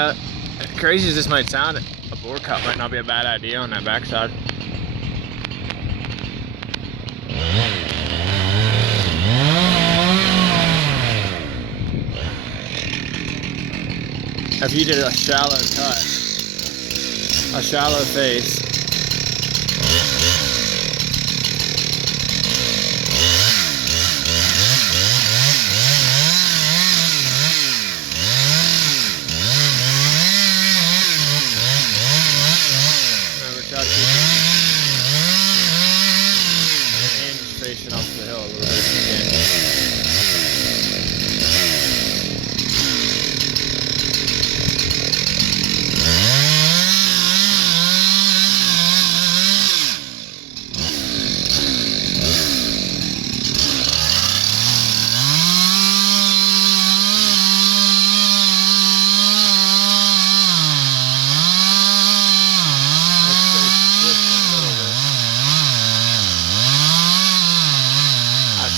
Yeah, crazy as this might sound, a bore cut might not be a bad idea on that backside. If you did a shallow cut, a shallow face, facing up the hill a little bit again.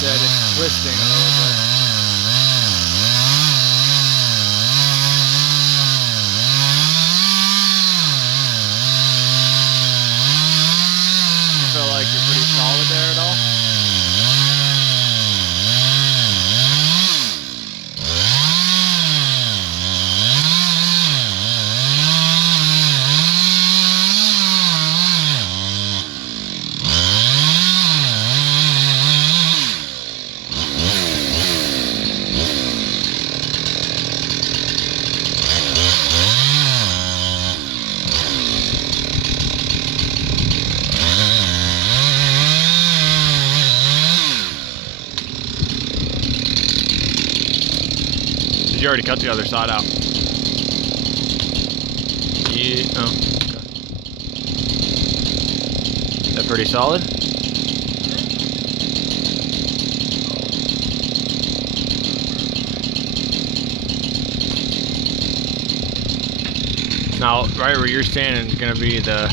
It's twisting a little bit. You feel like you're pretty solid there at all? You already cut the other side out. Yeah, oh, okay. Is that pretty solid? Now, right where you're standing is going to be the...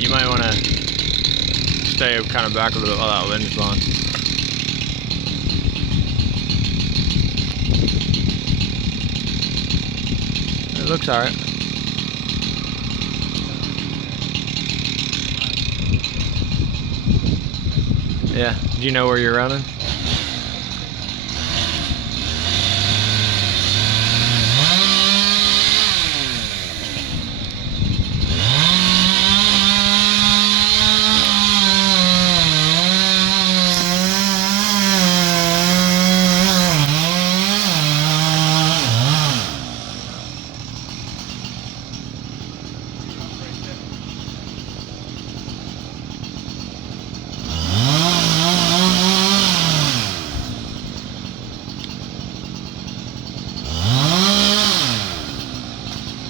You might want to stay kind of back a little bit while that wind's blowing. It looks alright. Yeah, do you know where you're running?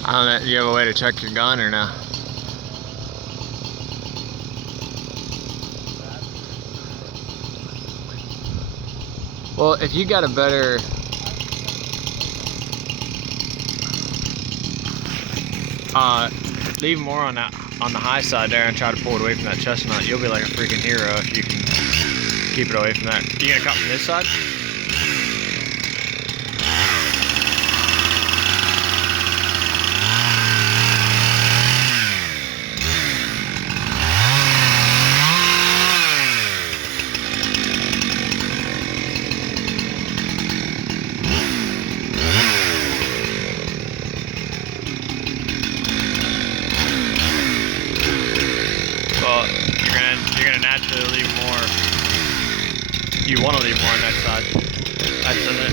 I don't know, do you have a way to check your gun or no? Well, if you got a better... leave more on that, on the high side there and try to pull it away from that chestnut. You'll be like a freaking hero if you can keep it away from that. You gonna cut from this side? You're gonna naturally leave more. You want to leave more on that side.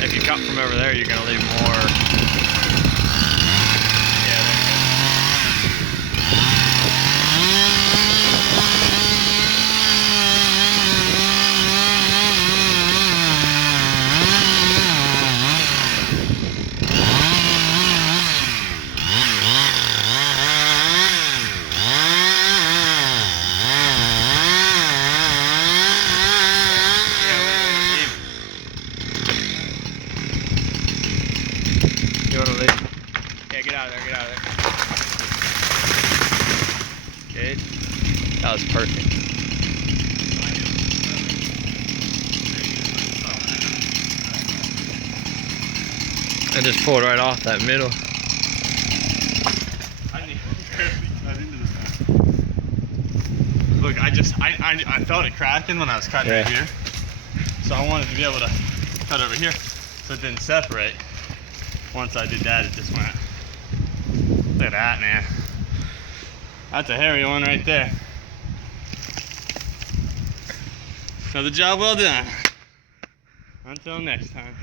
If you cut from over there, you're gonna leave more. Yeah, there you You want to leave? Yeah, get out of there, get out of there. Good. That was perfect. I just pulled right off that middle. I need to barely cut into the back. Look, I felt it cracking when I was cutting it here. So I wanted to be able to cut over here so it didn't separate. Once I did that, it just went. Look at that, man. That's a hairy one right there. Another job well done. Until next time.